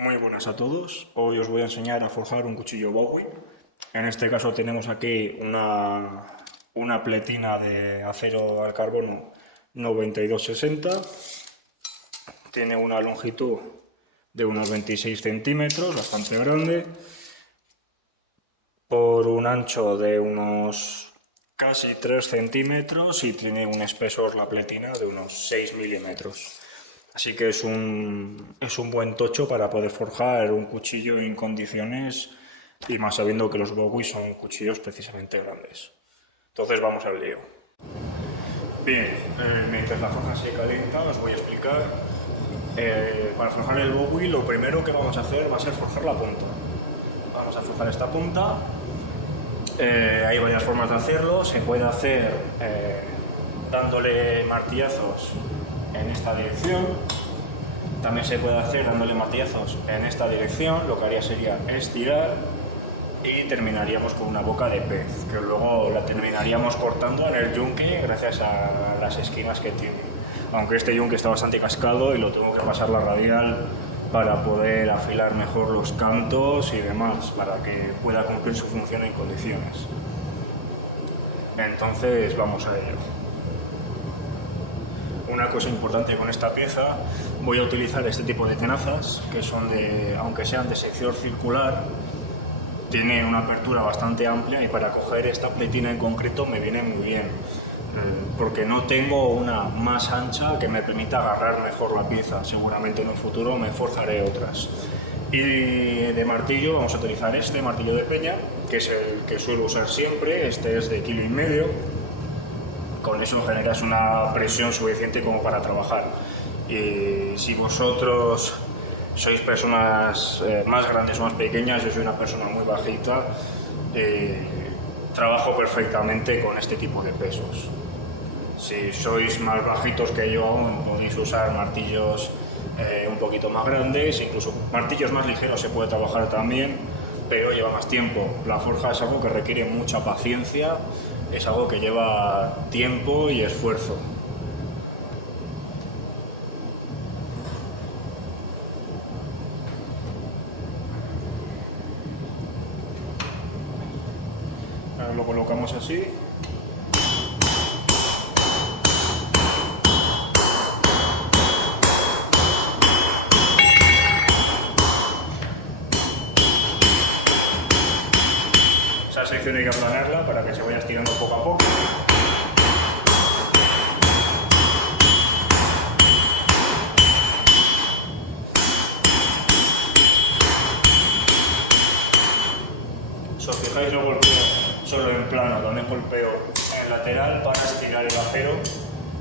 Muy buenas a todos. Hoy os voy a enseñar a forjar un cuchillo Bowie. En este caso tenemos aquí una pletina de acero al carbono 9260. Tiene una longitud de unos 26 centímetros, bastante grande, por un ancho de unos casi 3 centímetros y tiene un espesor la pletina de unos 6 milímetros. Así que es un buen tocho para poder forjar un cuchillo en condiciones, y más sabiendo que los Bowie son cuchillos precisamente grandes. Entonces vamos al lío. Bien, mientras la forja se calienta os voy a explicar. Para forjar el Bowie lo primero que vamos a hacer va a ser forjar la punta. Vamos a forjar esta punta. Hay varias formas de hacerlo. Se puede hacer dándole martillazos en esta dirección. También se puede hacer dándole martillazos en esta dirección. Lo que haría sería estirar y terminaríamos con una boca de pez, que luego la terminaríamos cortando en el yunque gracias a las esquinas que tiene. Aunque este yunque está bastante cascado y lo tengo que pasar la radial para poder afilar mejor los cantos y demás, para que pueda cumplir su función en condiciones. Entonces vamos a ello. Una cosa importante con esta pieza, voy a utilizar este tipo de tenazas, que son aunque sean de sección circular, tiene una apertura bastante amplia y para coger esta pletina en concreto me viene muy bien, porque no tengo una más ancha que me permita agarrar mejor la pieza. Seguramente en un futuro me forjaré otras. Y de martillo vamos a utilizar este martillo de peña, que es el que suelo usar siempre. Este es de 1,5 kg. Con eso generas una presión suficiente como para trabajar. Y si vosotros sois personas más grandes o más pequeñas, yo soy una persona muy bajita, trabajo perfectamente con este tipo de pesos. Si sois más bajitos que yo aún, podéis usar martillos un poquito más grandes, incluso martillos más ligeros se puede trabajar también, pero lleva más tiempo. La forja es algo que requiere mucha paciencia, es algo que lleva tiempo y esfuerzo. Ahora lo colocamos así. Esa sección hay que aplanarla para que se vaya estirando poco a poco. Si os fijáis, yo golpeo solo en plano, también golpeo en lateral para estirar el acero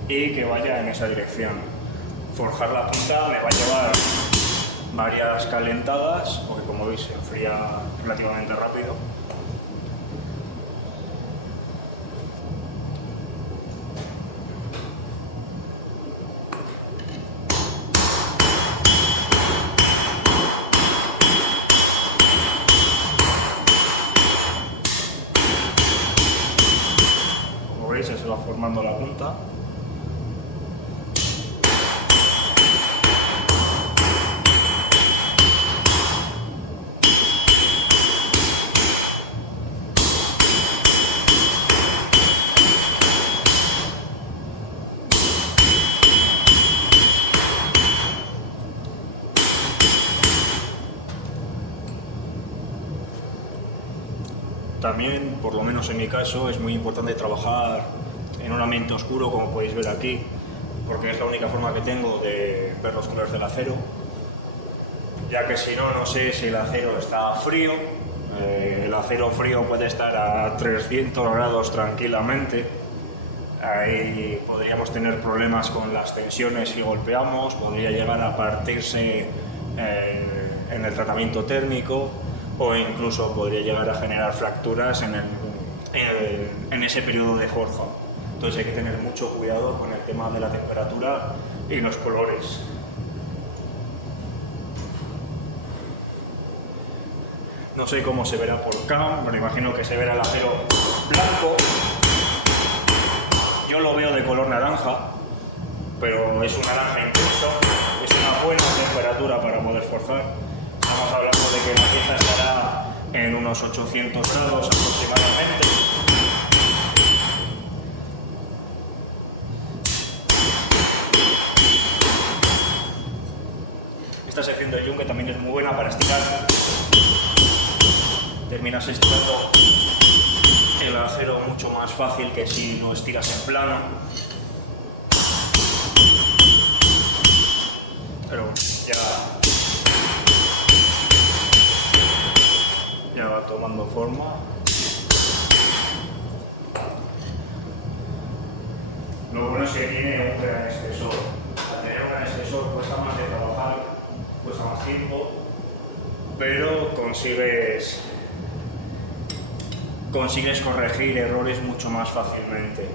y que vaya en esa dirección. Forjar la punta me va a llevar varias calentadas, porque como veis se enfría relativamente rápido. Ya se va formando la punta. También, por lo menos en mi caso, es muy importante trabajar en un ambiente oscuro, como podéis ver aquí, porque es la única forma que tengo de ver los colores del acero, ya que si no, no sé si el acero está frío. El acero frío puede estar a 300 grados tranquilamente. Ahí podríamos tener problemas con las tensiones si golpeamos, podría llegar a partirse en el tratamiento térmico, o incluso podría llegar a generar fracturas en ese periodo de forja. Entonces hay que tener mucho cuidado con el tema de la temperatura y los colores. No sé cómo se verá por cam, me imagino que se verá el acero blanco. Yo lo veo de color naranja, pero es un naranja intenso, es una buena temperatura para poder forjar. de que la pieza estará en unos 800 grados aproximadamente. Esta sección del yunque también es muy buena para estirar. Terminas estirando el acero mucho más fácil que si lo estiras en plano. Pero ya va tomando forma. Lo bueno es que tiene un gran espesor. Al tener un gran espesor cuesta más de trabajar, cuesta más tiempo, pero consigues corregir errores mucho más fácilmente.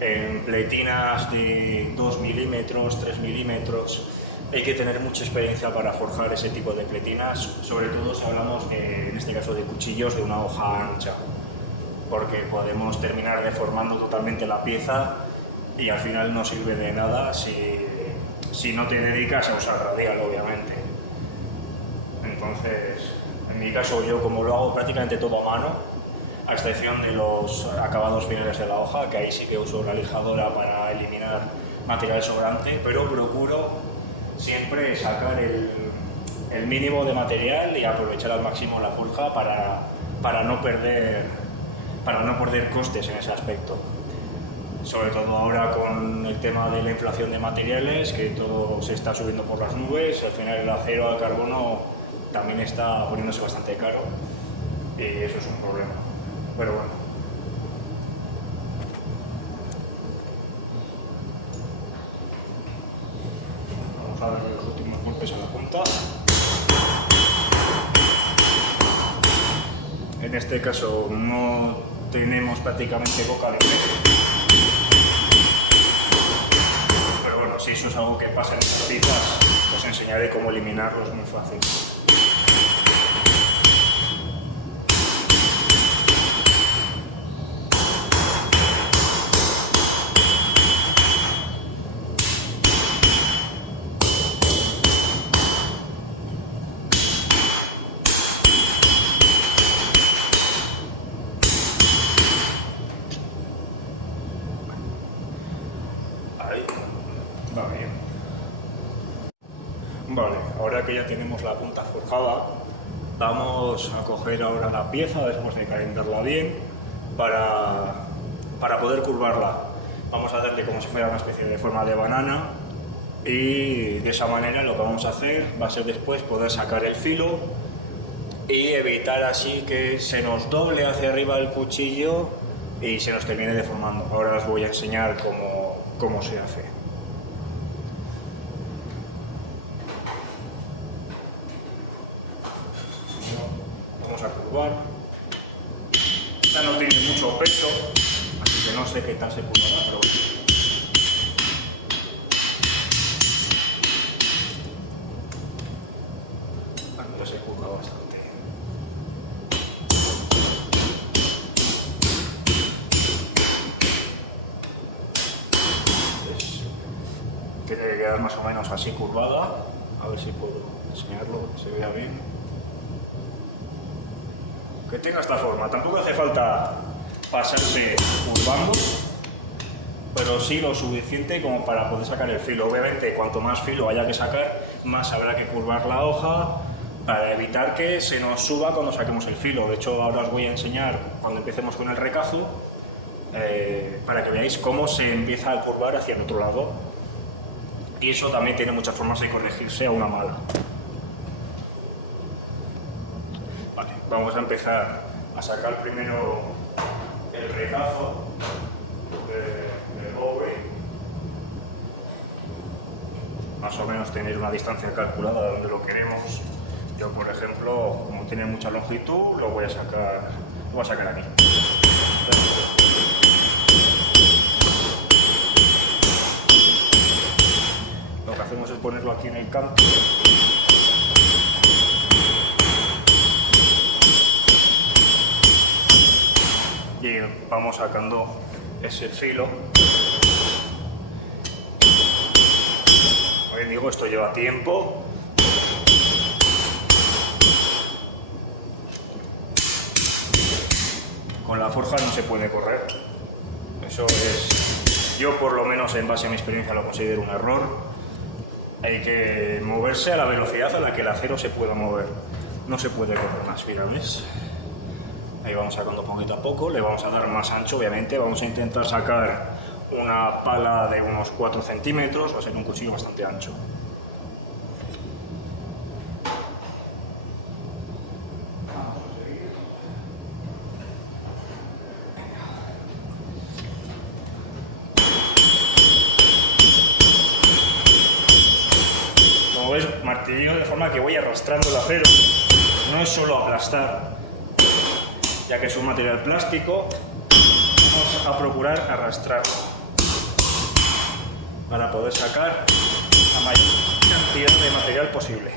En pletinas de 2 milímetros, 3 milímetros, hay que tener mucha experiencia para forjar ese tipo de pletinas, sobre todo si hablamos en este caso de cuchillos de una hoja ancha, porque podemos terminar deformando totalmente la pieza y al final no sirve de nada si no te dedicas a usar radial, obviamente. Entonces, en mi caso, yo como lo hago prácticamente todo a mano, a excepción de los acabados finales de la hoja, que ahí sí que uso la lijadora para eliminar material sobrante, pero procuro siempre sacar el mínimo de material y aprovechar al máximo la forja para no perder costes en ese aspecto. Sobre todo ahora con el tema de la inflación de materiales, que todo se está subiendo por las nubes, al final el acero al carbono también está poniéndose bastante caro y eso es un problema. Pero bueno. Vamos a darle los últimos golpes a la punta. En este caso no tenemos prácticamente boca de pez. Pero bueno, si eso es algo que pasa en estas piezas, os enseñaré cómo eliminarlo, es muy fácil. Va bien. Vale, ahora que ya tenemos la punta forjada, vamos a coger ahora la pieza después de calentarla bien para poder curvarla. Vamos a darle como si fuera una especie de forma de banana y de esa manera lo que vamos a hacer va a ser después poder sacar el filo y evitar así que se nos doble hacia arriba el cuchillo y se nos termine deformando. Ahora os voy a enseñar cómo se hace. Vamos a curvar. Esta no tiene mucho peso, así que no sé qué tal se curvará, pero bueno. Ya se curva bastante. Tiene que quedar más o menos así curvada. A ver si puedo enseñarlo, que se vea bien. Que tenga esta forma. Tampoco hace falta pasarse curvando, pero sí lo suficiente como para poder sacar el filo. Obviamente, cuanto más filo haya que sacar, más habrá que curvar la hoja para evitar que se nos suba cuando saquemos el filo. De hecho, ahora os voy a enseñar cuando empecemos con el recazo, para que veáis cómo se empieza a curvar hacia el otro lado. Y eso también tiene muchas formas de corregirse a una mala. Vale, vamos a empezar a sacar primero el recazo del Bowery. Más o menos tener una distancia calculada de donde lo queremos. Yo, por ejemplo, como tiene mucha longitud, lo voy a sacar aquí. Lo que hacemos es ponerlo aquí en el canto. Y vamos sacando ese filo. Como bien digo, esto lleva tiempo. Con la forja no se puede correr. Eso es, yo por lo menos en base a mi experiencia lo considero un error. Hay que moverse a la velocidad a la que el acero se pueda mover. No se puede correr más, mira, ¿ves? Ahí vamos sacando poquito a poco, le vamos a dar más ancho, obviamente. Vamos a intentar sacar una pala de unos 4 centímetros, va a ser un cuchillo bastante ancho. Como ves, martillo de forma que voy arrastrando el acero. No es solo aplastar, ya que es un material plástico, vamos a procurar arrastrarlo para poder sacar la mayor cantidad de material posible.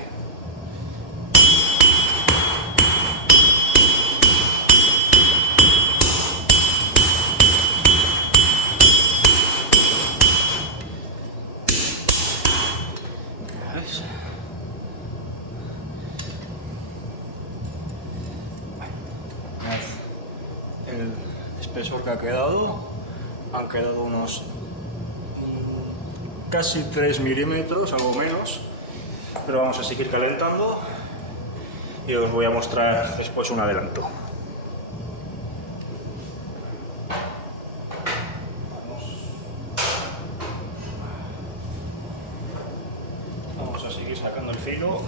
¿Ves? El espesor que ha quedado, han quedado unos casi 3 milímetros, algo menos, pero vamos a seguir calentando y os voy a mostrar después un adelanto. Vamos a seguir sacando el filo.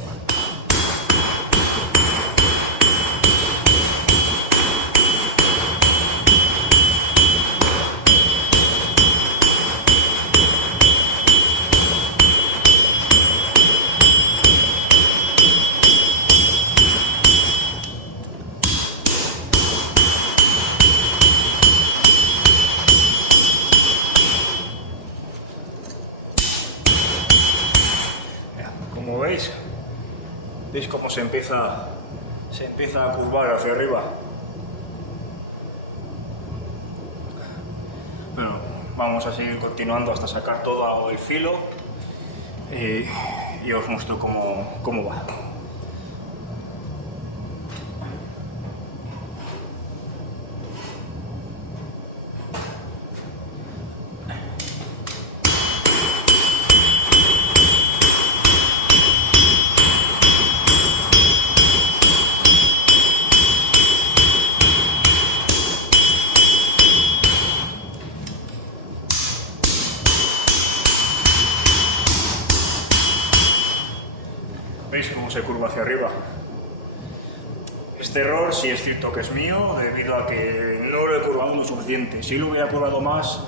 Como veis cómo se empieza a curvar hacia arriba. Bueno, vamos a seguir continuando hasta sacar todo el filo y os muestro cómo va. ¿Veis cómo se curva hacia arriba? Este error sí es cierto que es mío, debido a que no lo he curvado lo suficiente. Si lo hubiera curvado más,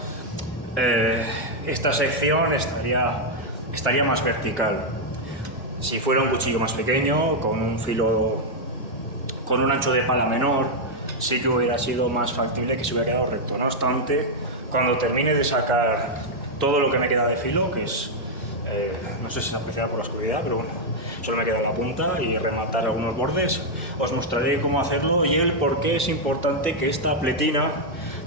esta sección estaría más vertical. Si fuera un cuchillo más pequeño, con un filo, con un ancho de pala menor, sí que hubiera sido más factible que se hubiera quedado recto. No obstante, cuando termine de sacar todo lo que me queda de filo, que es, no sé si se apreciará por la oscuridad, pero bueno, solo me queda la punta y rematar algunos bordes, os mostraré cómo hacerlo y el por qué es importante que esta pletina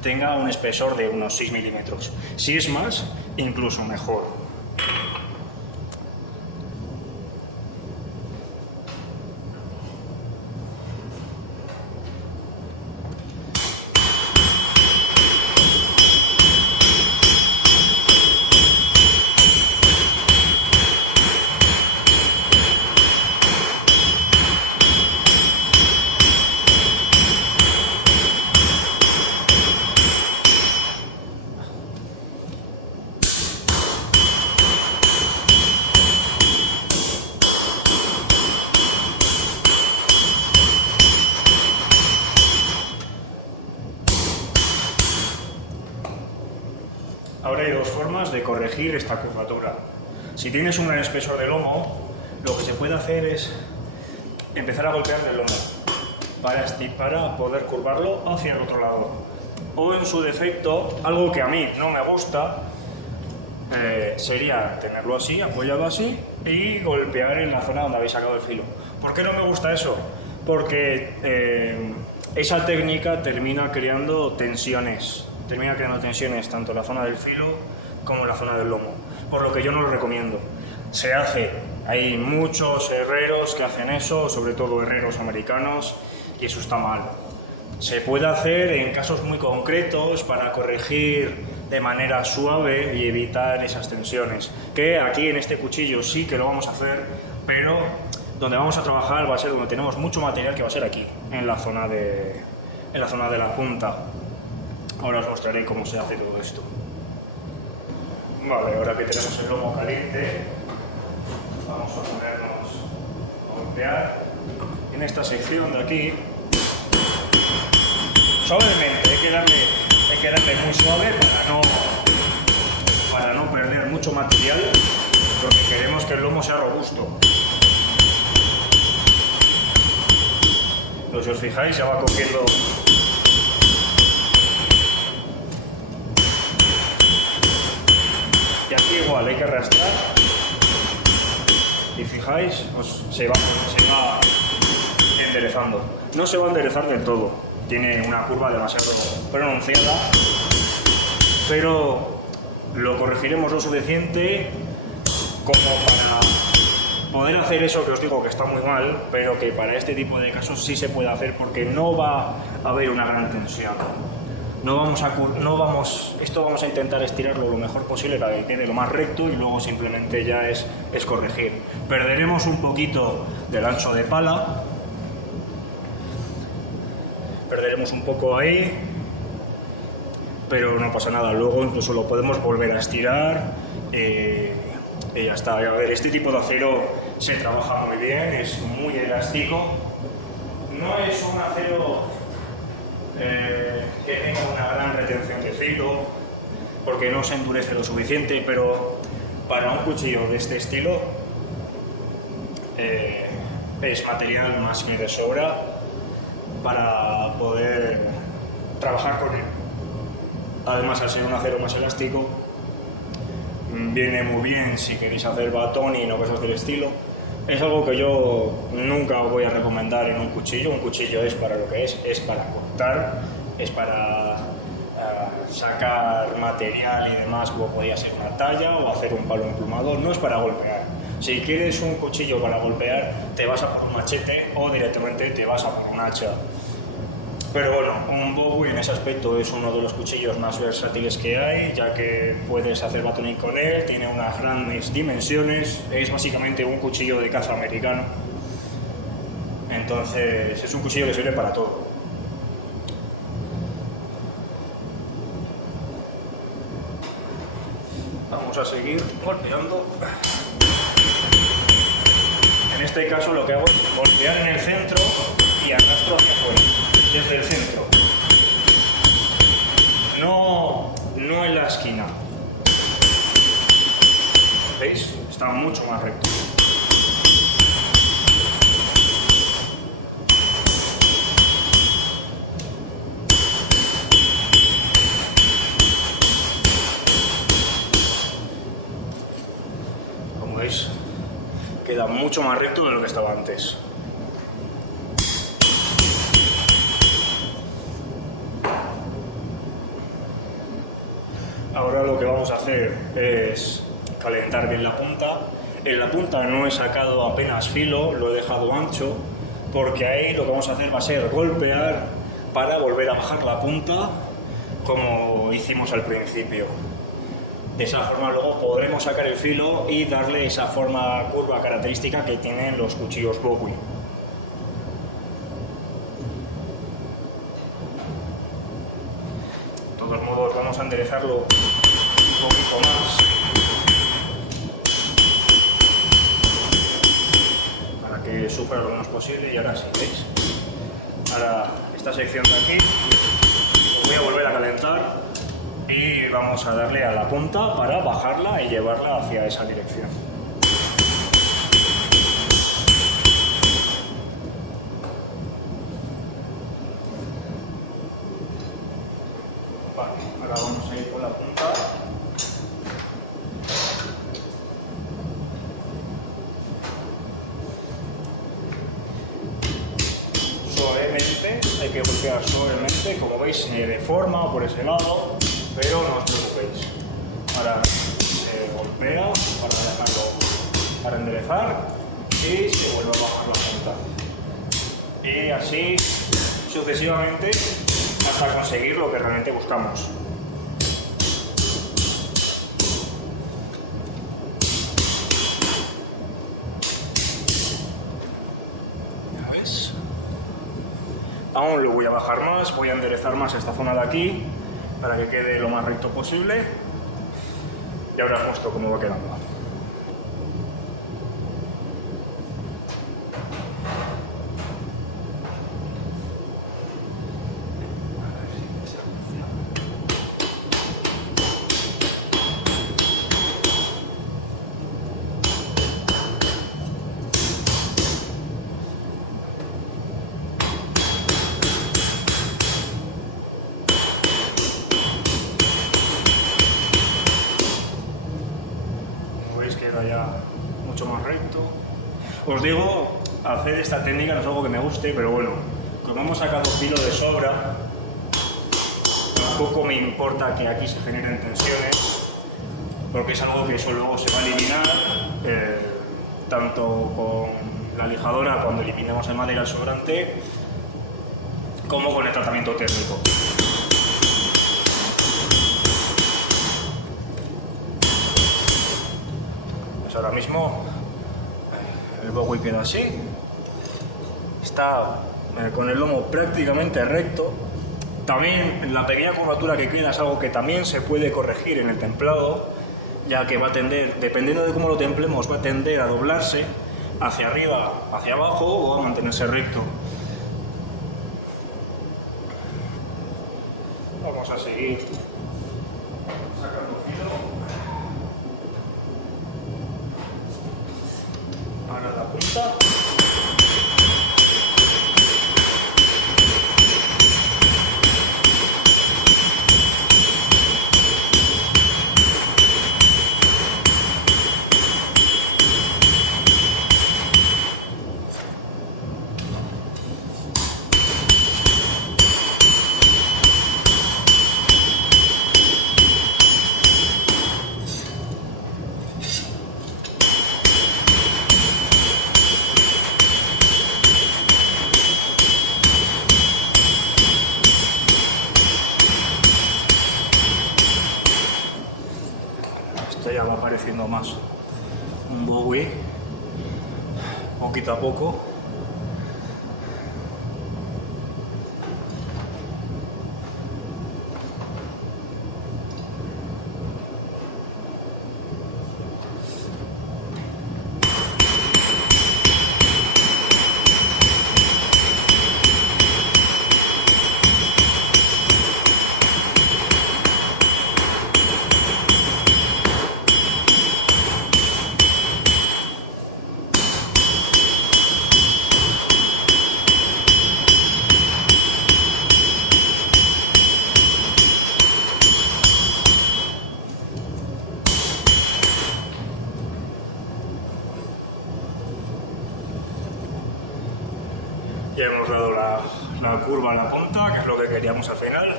tenga un espesor de unos 6 milímetros. Si es más, incluso mejor. Ahora hay dos formas de corregir esta curvatura. Si tienes un gran espesor de lomo, lo que se puede hacer es empezar a golpear el lomo para poder curvarlo hacia el otro lado. O en su defecto, algo que a mí no me gusta, sería tenerlo así, apoyado así, y golpear en la zona donde habéis sacado el filo. ¿Por qué no me gusta eso? Porque esa técnica termina creando tensiones tanto en la zona del filo como en la zona del lomo, por lo que yo no lo recomiendo. Hay muchos herreros que hacen eso, sobre todo herreros americanos, y eso está mal. se puede hacer en casos muy concretos para corregir de manera suave y evitar esas tensiones. Que aquí en este cuchillo sí que lo vamos a hacer, pero donde vamos a trabajar va a ser donde tenemos mucho material, que va a ser aquí, en la zona de la punta. Ahora os mostraré cómo se hace todo esto. Vale, ahora que tenemos el lomo caliente, vamos a ponernos a golpear en esta sección de aquí. Suavemente, hay que darle muy suave para no perder mucho material, porque queremos que el lomo sea robusto. Entonces, si os fijáis, ya va cogiendo. Y aquí igual hay que arrastrar. Y fijáis, pues se va enderezando. No se va a enderezar del todo, tiene una curva demasiado pronunciada, pero lo corregiremos lo suficiente como para poder hacer eso que os digo que está muy mal, pero que para este tipo de casos sí se puede hacer, porque no va a haber una gran tensión. Esto vamos a intentar estirarlo lo mejor posible para que quede lo más recto, y luego simplemente ya es corregir. Perderemos un poquito del ancho de pala, perderemos un poco ahí, pero no pasa nada, luego incluso lo podemos volver a estirar y ya está. A ver, este tipo de acero se trabaja muy bien, es muy elástico, no es un acero que tenga una gran retención de filo, porque no se endurece lo suficiente, pero para un cuchillo de este estilo es material más que de sobra para poder trabajar con él. Además, al ser un acero más elástico, viene muy bien si queréis hacer batoning o cosas del estilo. Es algo que yo nunca os voy a recomendar en un cuchillo. Un cuchillo es para lo que es para cortar, es para sacar material y demás, como podría ser una talla o hacer un palo emplumado, no es para golpear. Si quieres un cuchillo para golpear, te vas a por un machete o directamente te vas a por un hacha. Pero bueno, un Bowie en ese aspecto es uno de los cuchillos más versátiles que hay, ya que puedes hacer batoning con él, tiene unas grandes dimensiones, es básicamente un cuchillo de caza americano. Entonces es un cuchillo que sirve para todo. Vamos a seguir golpeando. En este caso lo que hago es golpear en el centro y arrastro hacia afuera, desde el centro. No en la esquina. ¿Veis? Está mucho más recto. Como veis, queda mucho más recto de lo que estaba antes. Ahora lo que vamos a hacer es calentar bien la punta. En la punta no he sacado apenas filo, lo he dejado ancho, porque ahí lo que vamos a hacer va a ser golpear para volver a bajar la punta como hicimos al principio. De esa forma luego podremos sacar el filo y darle esa forma curva característica que tienen los cuchillos Bowie. De todos modos vamos a enderezarlo un poquito más para que sufra lo menos posible. Y ahora sí, ¿veis? Ahora esta sección de aquí lo voy a volver a calentar y vamos a darle a la punta para bajarla y llevarla hacia esa dirección. Vale, ahora vamos a ir con la punta. Suavemente, hay que golpear suavemente, como veis se deforma por ese lado, pero no os preocupéis. Ahora se golpea para dejarlo, para enderezar, y se vuelve a bajar la punta. Y así sucesivamente hasta conseguir lo que realmente buscamos. Ya ves. Aún lo voy a bajar más, voy a enderezar más esta zona de aquí para que quede lo más recto posible. Y ahora os muestro cómo va quedando. Queda ya mucho más recto. Os digo, hacer esta técnica no es algo que me guste, pero bueno, como hemos sacado filo de sobra, tampoco me importa que aquí se generen tensiones, porque es algo que eso luego se va a eliminar, tanto con la lijadora cuando eliminemos el material sobrante, como con el tratamiento térmico. Ahora mismo el Bowie queda así, está con el lomo prácticamente recto. También la pequeña curvatura que queda es algo que también se puede corregir en el templado, ya que va a tender, dependiendo de cómo lo templemos, va a tender a doblarse hacia arriba, hacia abajo o a mantenerse recto. Vamos a seguir sacando filo. Ahora la punta. Esto ya va pareciendo más un Bowie, poquito a poco. Ya hemos dado la curva a la punta, que es lo que queríamos al final,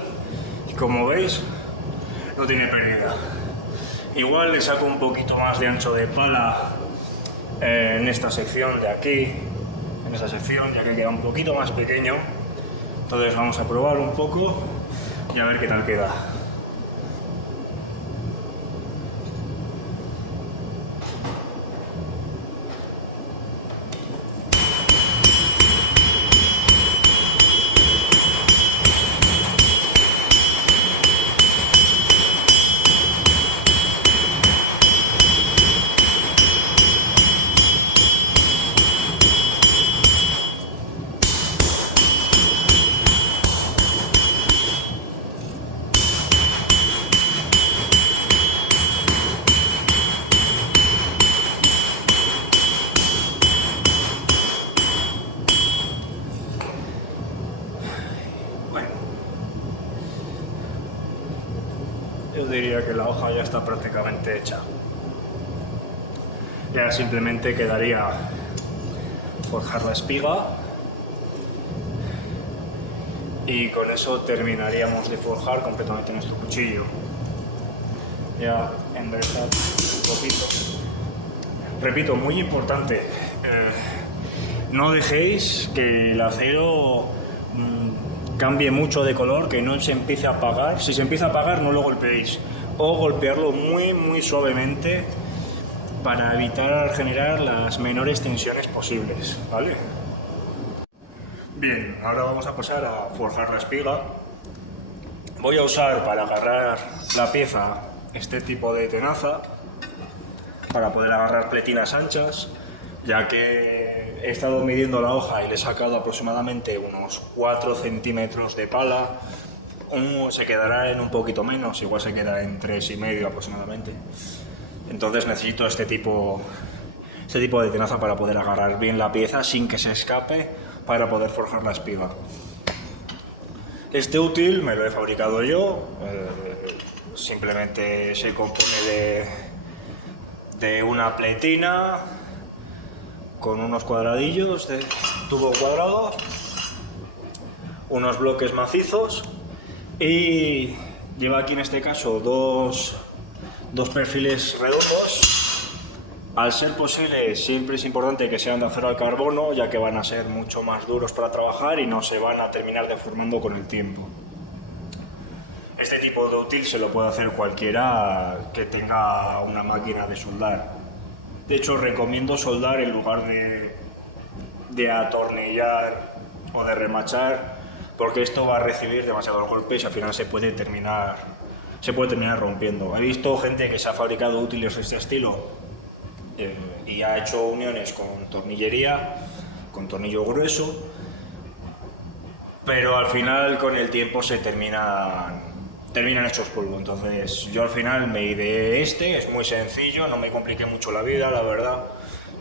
y como veis no tiene pérdida. Igual le saco un poquito más de ancho de pala en esta sección de aquí, en esta sección, ya que queda un poquito más pequeño. Entonces vamos a probar un poco y a ver qué tal queda. Yo diría que la hoja ya está prácticamente hecha. Ya simplemente quedaría forjar la espiga y con eso terminaríamos de forjar completamente nuestro cuchillo. Ya enderezar un poquito. Repito, muy importante, no dejéis que el acero cambie mucho de color, que no se empiece a apagar. Si se empieza a apagar, no lo golpeéis, o golpearlo muy suavemente para evitar generar las menores tensiones posibles, ¿vale? Bien, ahora vamos a pasar a forjar la espiga. Voy a usar para agarrar la pieza este tipo de tenaza para poder agarrar pletinas anchas, ya que he estado midiendo la hoja y le he sacado aproximadamente unos 4 centímetros de pala. Se quedará en un poquito menos, igual se queda en 3,5 aproximadamente. Entonces necesito este tipo de tenaza para poder agarrar bien la pieza sin que se escape, para poder forjar la espiga. Este útil me lo he fabricado yo, simplemente se compone de una pletina con unos cuadradillos de tubo cuadrado, unos bloques macizos, y lleva aquí en este caso dos perfiles redondos. Al ser posible, siempre es importante que sean de acero al carbono, ya que van a ser mucho más duros para trabajar y no se van a terminar deformando con el tiempo. Este tipo de útil se lo puede hacer cualquiera que tenga una máquina de soldar. De hecho, recomiendo soldar en lugar de atornillar o de remachar, porque esto va a recibir demasiados golpes y al final se puede terminar rompiendo. He visto gente que se ha fabricado útiles de este estilo y ha hecho uniones con tornillería, con tornillo grueso, pero al final con el tiempo se terminan hechos polvo. Entonces yo al final me ideé es muy sencillo, no me compliqué mucho la vida, la verdad.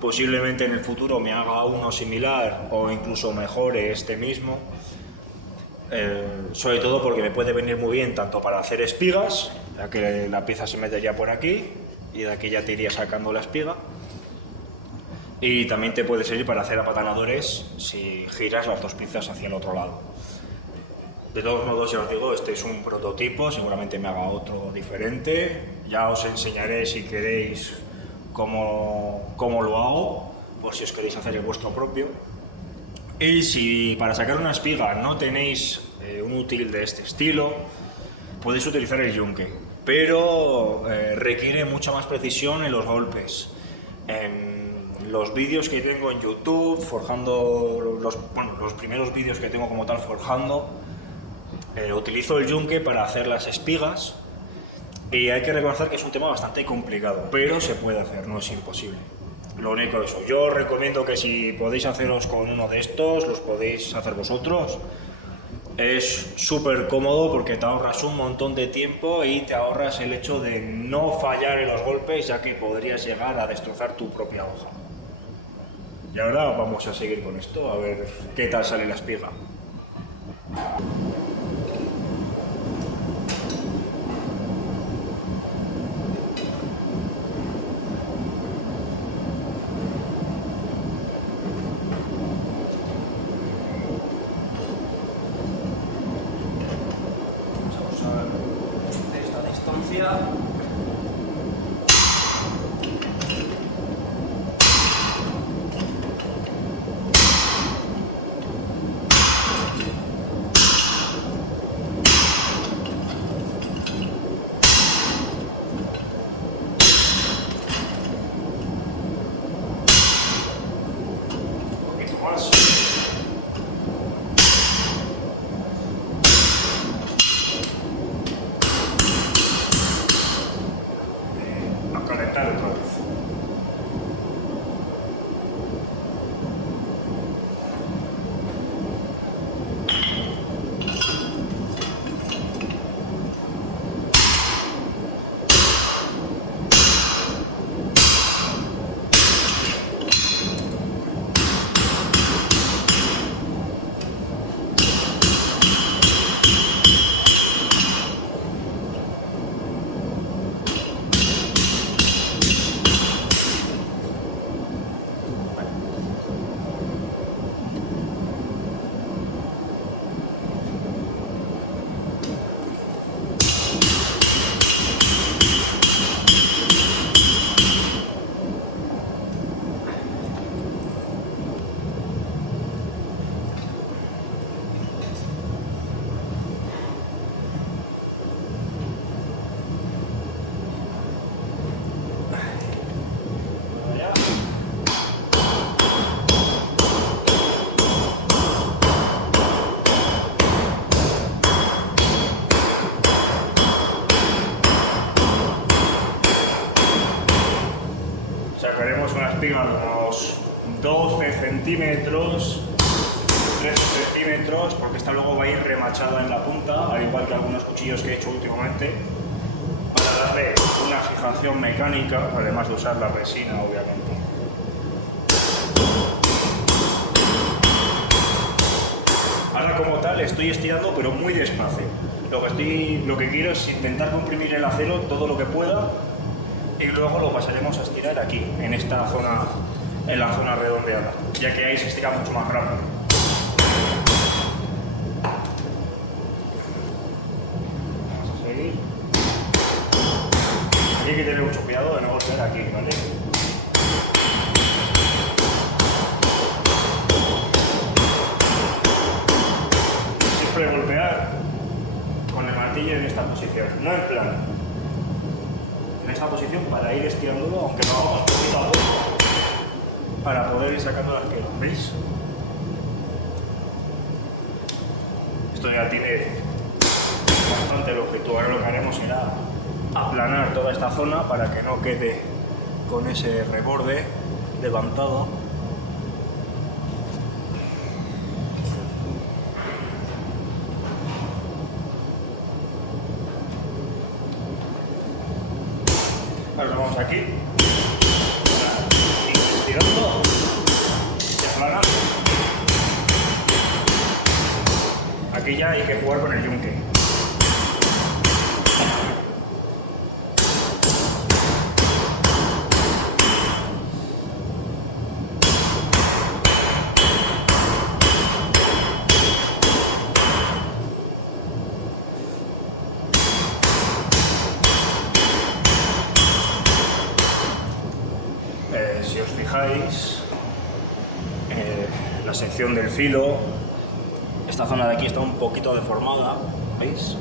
Posiblemente en el futuro me haga uno similar o incluso mejore este mismo, sobre todo porque me puede venir muy bien tanto para hacer espigas, ya que la pieza se metería por aquí y de aquí ya te iría sacando la espiga, y también te puede servir para hacer apatanadores si giras las dos piezas hacia el otro lado. De todos modos, ya os digo, este es un prototipo, seguramente me haga otro diferente. Ya os enseñaré, si queréis, cómo lo hago, por si os queréis hacer el vuestro propio. Y si para sacar una espiga no tenéis un útil de este estilo, podéis utilizar el yunque, pero requiere mucha más precisión en los golpes. Los vídeos que tengo en YouTube, forjando, los primeros vídeos que tengo como tal forjando, utilizo el yunque para hacer las espigas, y hay que reconocer que es un tema bastante complicado, pero se puede hacer, no es imposible. Lo único es eso, yo os recomiendo que si podéis haceros con uno de estos, los podéis hacer vosotros. Es súper cómodo porque te ahorras un montón de tiempo y te ahorras el hecho de no fallar en los golpes, ya que podrías llegar a destrozar tu propia hoja. Y ahora vamos a seguir con esto, a ver qué tal sale la espiga. Sacaremos una espiga de unos 12 centímetros, 13 centímetros, porque esta luego va a ir remachada en la punta, al igual que algunos cuchillos que he hecho últimamente, para darle una fijación mecánica, además de usar la resina, obviamente. Ahora como tal estoy estirando, pero muy despacio. Lo que quiero es intentar comprimir el acero todo lo que pueda y luego lo pasaremos a estirar aquí, en esta zona, en la zona redondeada, ya que ahí se estira mucho más rápido. Vamos a seguir. Aquí hay que tener mucho cuidado de no golpear aquí, ¿vale? Siempre golpear con el martillo en esta posición, no en plan. En esta posición para ir estirándolo, aunque lo hagamos poquito a poco, para poder ir sacando el arquero, ¿veis? Esto ya tiene bastante longitud. Ahora lo que haremos será aplanar toda esta zona para que no quede con ese reborde levantado. Ahora nos vamos aquí, estirando y aplanando. Aquí ya hay que jugar con el yunque. Si os fijáis, la sección del filo, esta zona de aquí está un poquito deformada, ¿veis?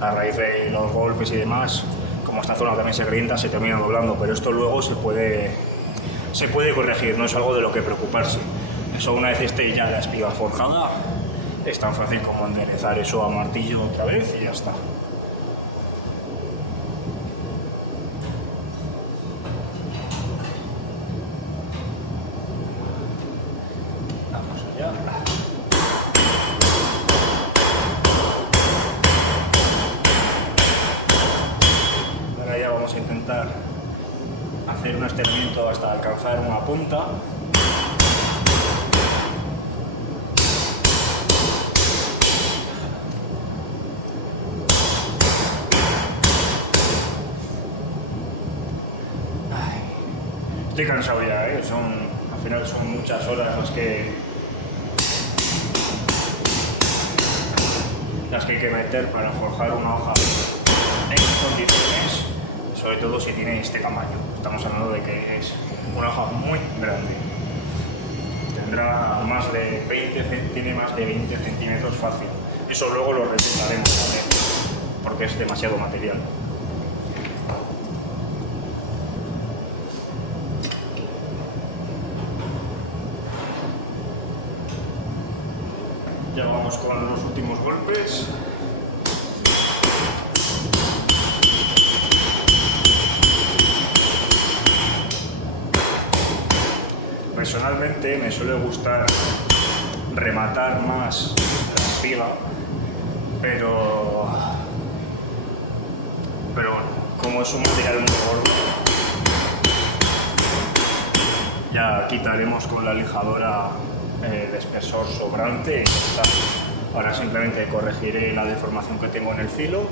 A raíz de los golpes y demás, como esta zona también se grieta, se termina doblando, pero esto luego se puede corregir, no es algo de lo que preocuparse. Eso, una vez esté ya la espiga forjada, es tan fácil como enderezar eso a martillo otra vez y ya está. Ahora ya vamos a intentar hacer un estiramiento hasta alcanzar una punta. Estoy cansado ya, ¿eh? Al final son muchas horas las que hay que meter para forjar una hoja en condiciones, sobre todo si tiene este tamaño. Estamos hablando de que es una hoja muy grande. Tendrá más de 20 centímetros fácil. Eso luego lo recortaremos también, porque es demasiado material. Ya vamos con los últimos golpes. Personalmente me suele gustar rematar más la espiga, pero bueno, como es un material muy gordo, ya quitaremos con la lijadora el espesor sobrante y ya está. Ahora simplemente corregiré la deformación que tengo en el filo.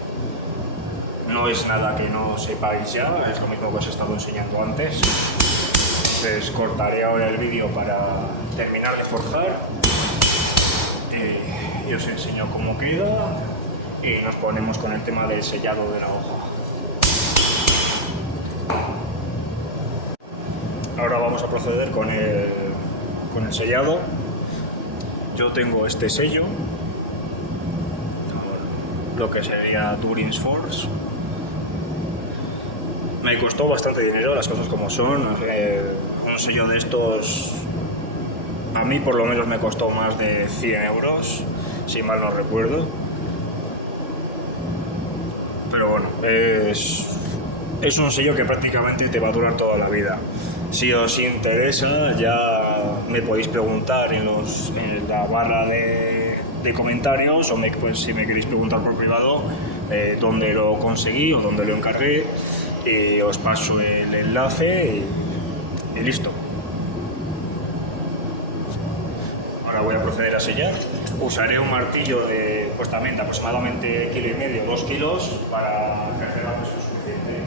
No es nada que no sepáis ya, es lo mismo que os he estado enseñando antes. Entonces cortaré ahora el vídeo para terminar de forjar y os enseño cómo queda y nos ponemos con el tema del sellado de la hoja. Ahora vamos a proceder con el sellado. Yo tengo este sello, lo que sería Durins Force. Me costó bastante dinero, las cosas como son. Un sello de estos, a mí por lo menos me costó más de 100 euros, si mal no recuerdo. Pero bueno, es es un sello que prácticamente te va a durar toda la vida. Si os interesa, ya me podéis preguntar en la barra de comentarios, o pues, si me queréis preguntar por privado dónde lo conseguí o dónde lo encargué, y os paso el enlace y listo. Ahora voy a proceder a sellar. Usaré un martillo pues también de aproximadamente 1,5 kg, 2 kilos, para ejercer la presión suficiente.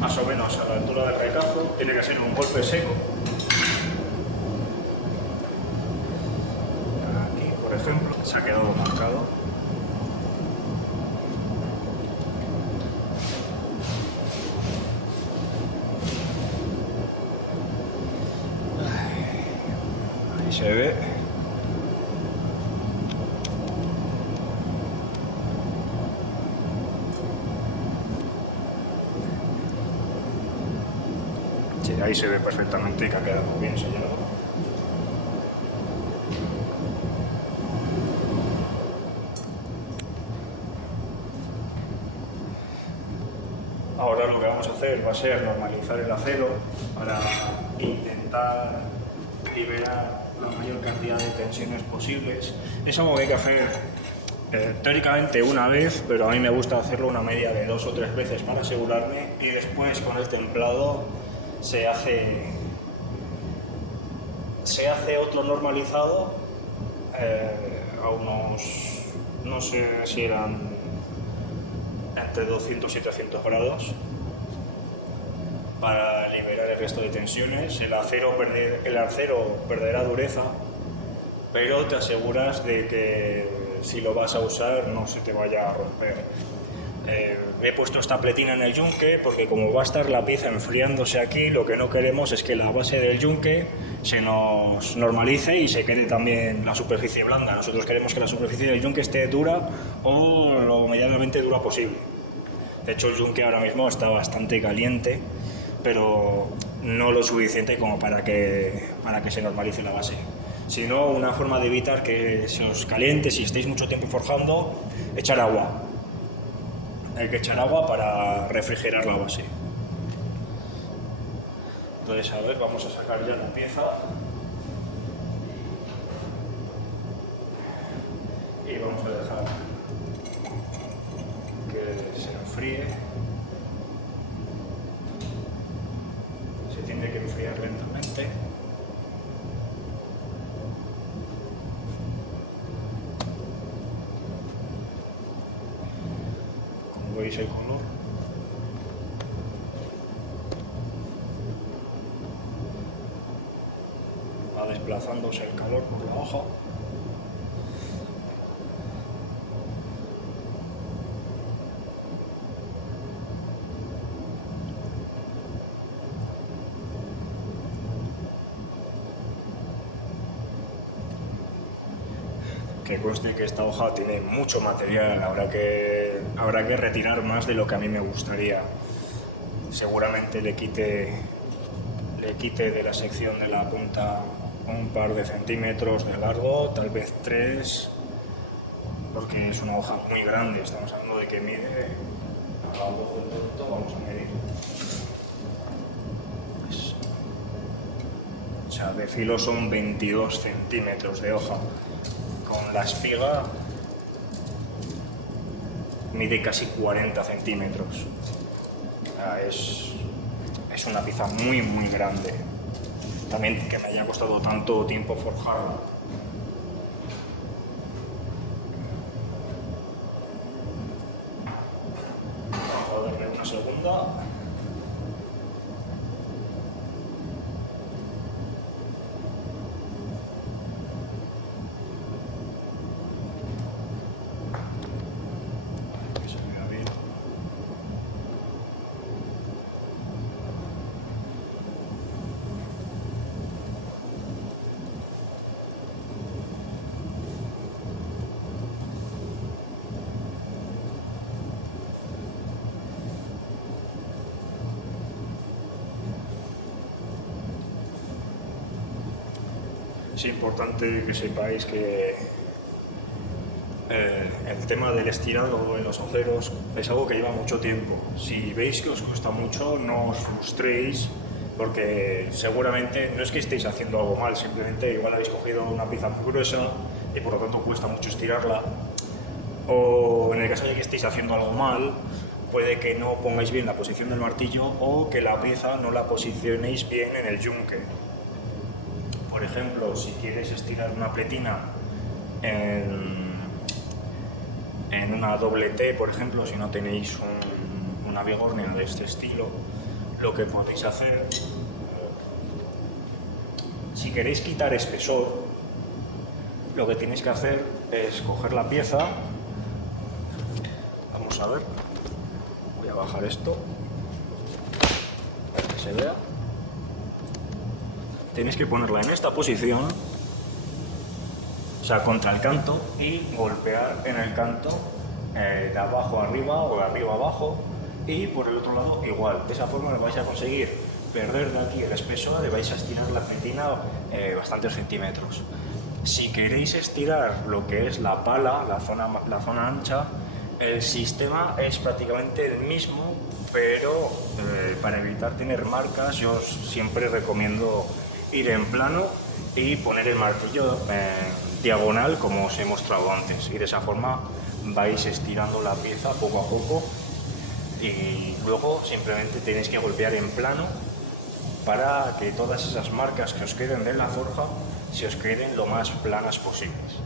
Más o menos a la altura del recazo. Tiene que ser un golpe seco. Aquí, por ejemplo, se ha quedado marcado. Ahí se ve. Sí, ahí se ve perfectamente que ha quedado bien sellado. Ahora lo que vamos a hacer va a ser normalizar el acero para intentar liberar la mayor cantidad de tensiones posibles. Es algo que hay que hacer teóricamente una vez, pero a mí me gusta hacerlo una media de 2 o 3 veces para asegurarme, y después con el templado se hace otro normalizado a unos, no sé si eran entre 200 y 300 grados, para liberar el resto de tensiones. El acero perderá dureza, pero te aseguras de que si lo vas a usar no se te vaya a romper. He puesto esta pletina en el yunque porque, como va a estar la pieza enfriándose aquí, lo que no queremos es que la base del yunque se nos normalice y se quede también la superficie blanda. Nosotros queremos que la superficie del yunque esté dura o lo medianamente dura posible. De hecho, el yunque ahora mismo está bastante caliente, pero no lo suficiente como para que se normalice la base. Si no, una forma de evitar que se os caliente si estáis mucho tiempo forjando, echar agua. Hay que echar agua para refrigerar la base. Entonces, a ver, vamos a sacar ya la pieza. Y vamos a dejar que se enfríe. Se tiene que enfriar lentamente. Como veis, el color. Va desplazándose el calor por la hoja. Que conste que esta hoja tiene mucho material, habrá que retirar más de lo que a mí me gustaría. Seguramente le quite de la sección de la punta un par de centímetros de largo, tal vez 3, porque es una hoja muy grande. Estamos hablando de que mide, a ojo de tonto, vamos a medir. O sea, de filo son 22 centímetros de hoja. Con la espiga mide casi 40 centímetros. Es una pieza muy, muy grande. También que me haya costado tanto tiempo forjarla. Vamos a darle una segunda. Es importante que sepáis que el tema del estirado en los agujeros es algo que lleva mucho tiempo. Si veis que os cuesta mucho, no os frustréis, porque seguramente no es que estéis haciendo algo mal, simplemente igual habéis cogido una pieza muy gruesa y por lo tanto cuesta mucho estirarla, o en el caso de que estéis haciendo algo mal, puede que no pongáis bien la posición del martillo o que la pieza no la posicionéis bien en el yunque. Por ejemplo, si quieres estirar una pletina en una doble T, por ejemplo, si no tenéis una bigornia de este estilo, lo que podéis hacer, si queréis quitar espesor, lo que tenéis que hacer es coger la pieza, vamos a ver, voy a bajar esto para que se vea, tenéis que ponerla en esta posición, o sea, contra el canto, y golpear en el canto de abajo arriba o de arriba abajo, y por el otro lado igual. De esa forma vais a conseguir perder de aquí el espesor y vais a estirar la pletina bastantes centímetros. Si queréis estirar lo que es la pala, la zona ancha, el sistema es prácticamente el mismo, pero para evitar tener marcas yo siempre recomiendo ir en plano y poner el martillo diagonal como os he mostrado antes, y de esa forma vais estirando la pieza poco a poco y luego simplemente tenéis que golpear en plano para que todas esas marcas que os queden de la forja se os queden lo más planas posibles.